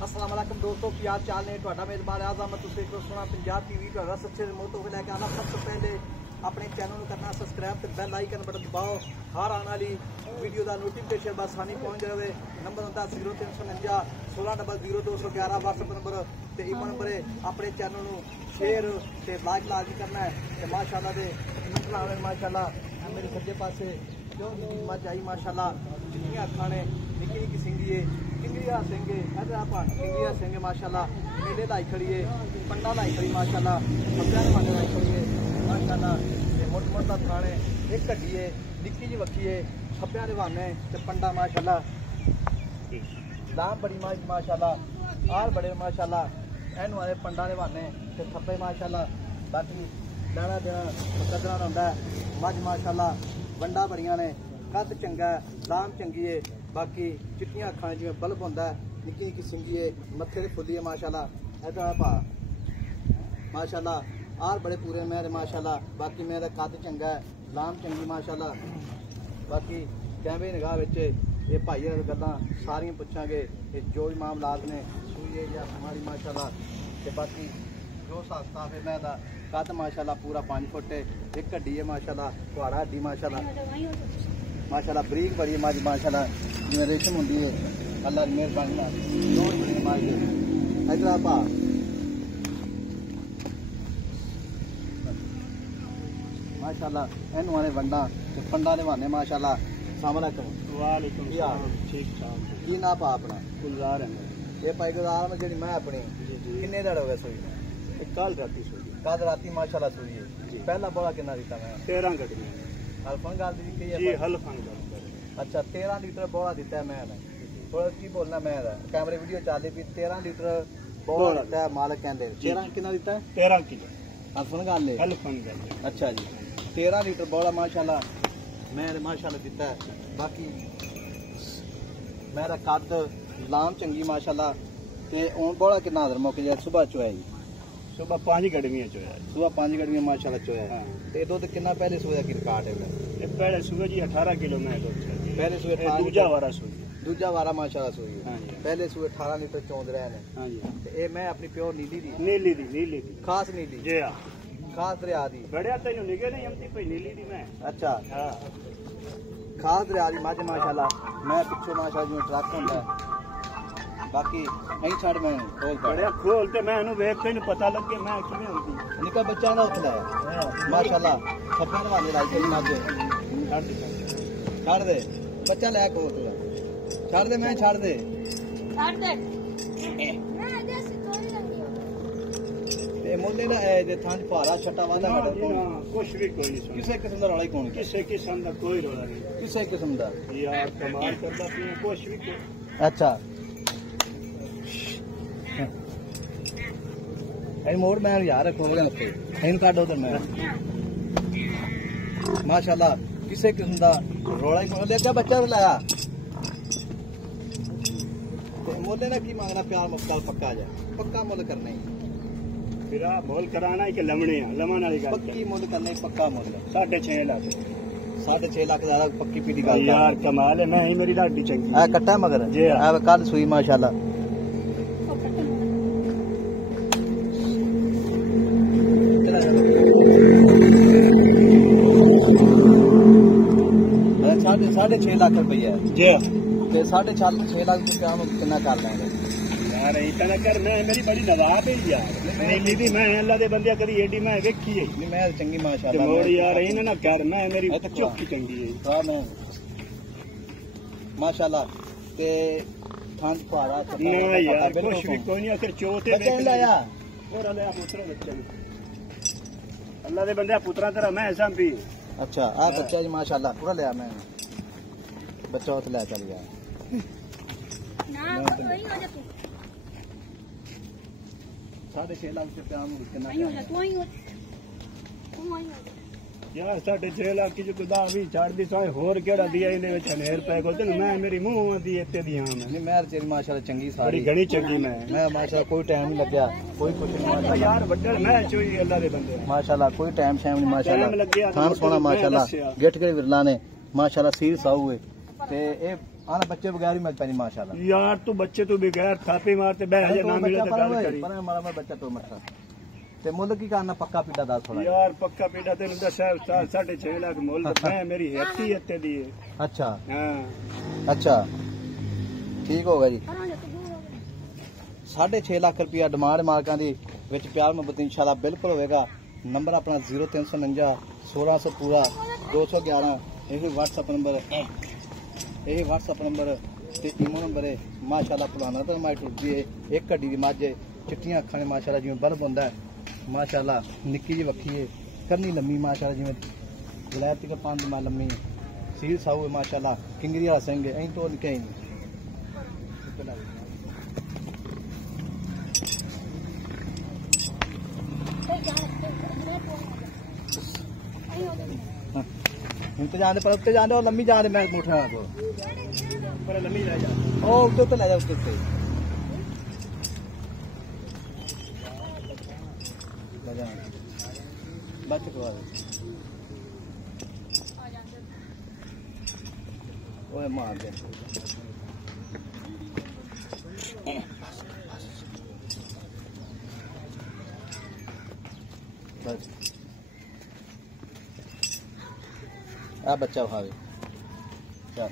अस्सलाम वालेकुम दोस्तों, की हाल चाल ने? तुहाडा मेजबान आज़म तुसीं देख सुना पंजाब टीवी तुहाडा सच्चे रिमोट होके लेके आना। सब तो पहले अपने चैनल करना सब्सक्राइब तो बेल आइकन बटन दबाओ। हर आने वाली वीडियो का नोटिफिकेशन बस सानी पहुँच जाए। नंबर होता 0349 16000211 व्हाट्सएप नंबर तो ईमो नंबर है। अपने चैनल शेयर तो लाइक लाजमी करना है। तो माशाल्लाह दे कमेंट माशाल्लाह मेरे सज्जे पासे जो मज आई माशाल्लाह जितनी खाने निकी निकी सिंगी है किंगरिया सिंगे इधर आप किंगरिया सिंगे माशाल्लाह मेले लाई खड़ी है पंडा लाई खड़ी माशाल्लाह सब्जियां वाले लाई खड़ी है माशाल्लाह मोट मोटा थाने एक घटी है निक्की जी वक्की है सब्जियां दे वाने ते पंडा माशाल्लाह लाम बड़ी माशाल्लाह आल बड़े माशाल्लाह एन वाले पंडा दे वाने ते थप्पे माशाल्लाह बाकी लाना देना कदरा होंदा है मज माशाल्लाह वंडा बड़ियां ने कद चंगा लाम चंगी है बाकी चिट्टियां अखां जिवें बल्ब होंदा है निक्की निक्की सिंगी है मत्थे ते फुल्ली है माशाल्लाह इधर भा माशाल्लाह आर बड़े पूरे मेरे माशाल्लाह बाकी मेरा कद चंगा है लाम चंगी माशाल्लाह बाकी कैमरे निगाह विच ये भाई गल्लां सारियां पुछांगे जो भी मामलात ने सूई है या हमारी माशाल्लाह ते बाकी जो सास्ता है मैं दा कद माशाल्लाह पूरा 5 फुट है एक हड्डी है माशाल्लाह कुहाड़ा हड्डी माशाल्लाह बरीक बड़ी मज माशाल्लाह जिवें रेशम होंदी है अल्लाह की मेहरबानी इधर आपा माशाल्लाह एनू आने वंडा ते पंडा ने वाने माशाल्लाह अस्सलाम वालेकुम ठीक ठाक की ना पा अपना गुलजार है ये भाई गुलजार में जेडी मैं अपनी किन्ने दड़ हो गए सोई कल राती माशाल्लाह सोई है पहला बोला कितना दिता मैं 13 गड्डी हल्फन गाल दी जी हल्फन अच्छा 13 लीटर बोला दिता है मैं थोड़ा की बोलना मैं कैमरे वीडियो चाले भी 13 लीटर बोला दिता है मालिक कहंदे 13 कितना दिता है 13 किलो हल्फन गाल अच्छा जी 13 लीटर बोला माशाल्लाह मैं माशाल्लाह दिता है बाकी मेरा कद लाम चंगी माशाल्लाह ते हुन बोला कितना दर मौके जे सुबह चोया जी सुबह 5 गड़वियां चोया सुबह 5 गड़वियां माशाल्लाह चोया ते दूध कितना पहले सुबह की रिकॉर्ड है पहले सुबह जी 18 किलो मैं दूध पहले सुबह दूजा वारा माशाल्लाह सोई हां जी पहले सुबह 18 लीटर चोंद रहे ने हां जी ते ए मैं अपनी प्योर नीली दी खास नीली जी हां खास दरिया दी बड़े तैनू निगे नहीं हमती पे नीली दी मैं अच्छा हां खास दरिया दी मज माशाल्लाह मैं पिछो माशाल्लाह जो ट्रक होंदा बाकी नहीं छड़ मैं खोल ते मैं नु वेख के पता लग के मैं किवें होंदी निका बच्चा ना उठला माशाल्लाह खब्बा वाले लाई के माजे छड़ दे बच्चा ले को छड़ दे मैं छड़ दे मैं जैसे कोई नहीं ते मोले ना ए जे थान भारा छटा वादा कुछ भी कोई नहीं किसे किस्म दा रोला ही कोई किसे किस्म दा कोई रोला नहीं किसे किस्म दा यार कमाल करदा पिए कुछ भी अच्छा मोड़ मैं यार खोले इन काट उधर मैं माशाल्लाह किसे किस्म का रोला ही लेके बच्चा लाया मोले ना की मांगना प्यार मुफ्त पक्का जाए पक्का मुल करना ही फिर मोल कराना ही कि लमने लमन वाली गल पक्की मुल करना ही पक्का मुल 6.5 लाख ज्यादा पक्की पीली गल यार कमाल है मैं ही मेरी लाडी चंगी आ कट्टा मगर जी आ कल सुई माशाल्लाह साढ़े 6 लाख रुपया जी 6.5 लाख रुपया हम कितना कर लेंगे यार इतना कर मैं मेरी बड़ी नवाब है यार नीली दी मैं अल्लाह दे बंदे कदी एडी मैं वेखी है नहीं मैं चंगी माशाल्लाह मोड़ यार इने ना कर मैं मेरी चौकी चंगी है हां मैं माशाल्लाह ते थान पारा ना यार कुछ भी कोई नहीं आखिर चौथे में लाया और ले पुत्र बच्चे अल्लाह दे बंदे पुत्रा तेरा मैं ऐसा भी अच्छा आ बच्चा जी माशाल्लाह पूरा लिया मैं बच्चा उठ ले चल गया ना कोई हो जा तू 6.5 लाख रुपया हम कितना यार 6.5 लाख की जो गुदा भी छाड़ दी साए होर केड़ा दिया इने विच हनेर पै को ते मैं मेरी मुंह दी इत्ते दी हां नहीं मैं तेरी माशाल्लाह चंगी सारी बड़ी घणी चंगी मैं माशाल्लाह कोई टाइम नहीं लगया कोई कुछ नहीं यार बड्डल मैं चोई अल्लाह दे बंदे माशाल्लाह कोई टाइम शाम नहीं माशाल्लाह खान सोना माशाल्लाह गेट के विरला ने माशाल्लाह सीर साऊ है ते ए आना बच्चे बगैर ही मिल पैनी माशाल्लाह। यार तू बच्चे तू बगैर थापे मारते बह हजे ना मिले तो गल करी पर हमारा मैं बच्चा तो मत ते मुल्ल की करना पक्का पीड़ा दस थोड़ा यार पक्का पीड़ा तेन दस 6.5 लाख मुल्ल मैं मेरी हेती हत्ते दी है। अच्छा हां अच्छा ठीक होगा जी 6.5 लाख रुपया डिमांड मालकां दी विच प्यार मोहब्बत इंशाल्लाह बिल्कुल होएगा। नंबर अपना 0349 1600 पूरा 211 यही व्हाट्सएप नंबर यही व्हाट्सएप नंबर ते ईमो नंबर है माशाल्लाह पुराना तो माइट रुकी है एक कड्डी दी मझ है चिट्टियां अखां ने माशाल्लाह जिवें बल्ब हुंदा है माशाल्लाह निक्की जी वक्खी है करनी लम्मी माशाल्लाह जिवें गलैती के पान मा लम्मी सील साऊ है माशाल्लाह किंगरी वाला सिंह है ऐं तो निके ही तो जाने पर उत्ते जाने और लम्मी जाने मैं उठा को पर लम्मी ले जा ओ उत्ते तो ले जा उत्ते ले जा बच को ओए मार दे बस आ बच्चा उठावे चल